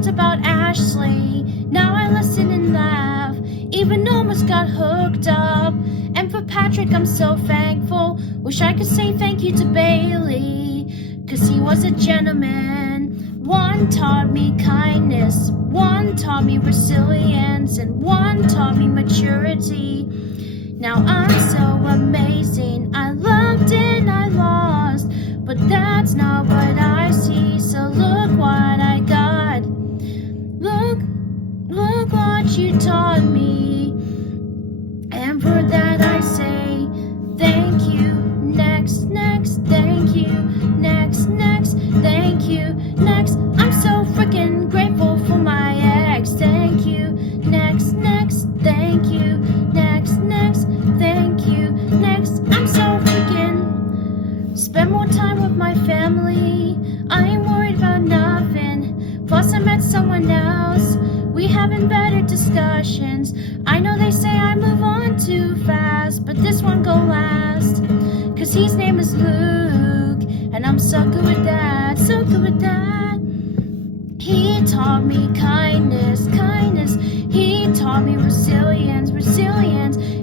songs about Ashley. Now I listen and laugh, even almost got hooked up. And for Patrick, I'm so thankful. Wish I could say thank you to Bailey, 'cause he was a gentleman. One taught me kindness, one taught me resilience, and one taught me maturity. Now I'm so amazing. I loved and I lost, but that's not what I see. So look what I got. Look what you taught me. And for that I say thank you. Next, thank you. Next, thank you. Next, I'm so freaking grateful for my ex. Thank you. Next, thank you. Next, thank you. Next, I'm so freaking spend more time with my family. I ain't worried about nothing. Plus I met someone else. We having better discussions. I know they say I move on too fast, but this one go last. 'Cause his name is Luke, and I'm so good with that, so good with that. He taught me kindness. He taught me resilience.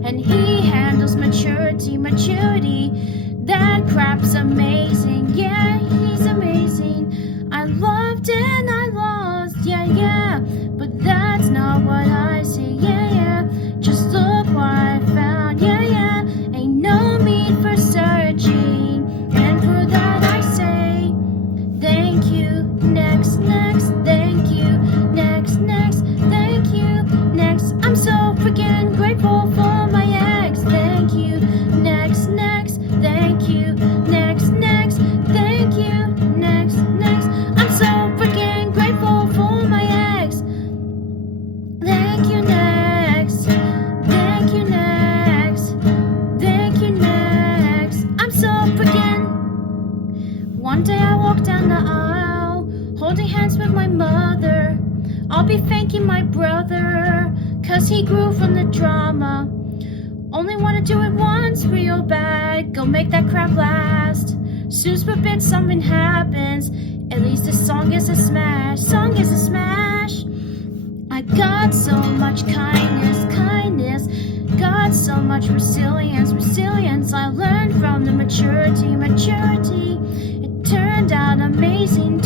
And he handles maturity. That crap's amazing, yeah, he's amazing. I loved and I lost, yeah, but that's not what I see, yeah. Just look what I found, yeah. Ain't no need for searching, and for that I say thank you. Next, thank you. Next, thank you. Next, I'm so freaking grateful for my ex. Thank you. Next, thank you. Next, thank you. Next, I'm so freaking grateful for my ex. Thank you. Next, thank you. Next, I'm so freaking. One day I walk down the aisle, holding hands with my mother. I'll be thanking my brother, 'cause he grew from the drama. Only wanna do it once real bad, go make that crap last. Sue's for bit, something happens. At least this song is a smash. I got so much kindness. Got so much resilience. I learned from the maturity. It turned out amazing.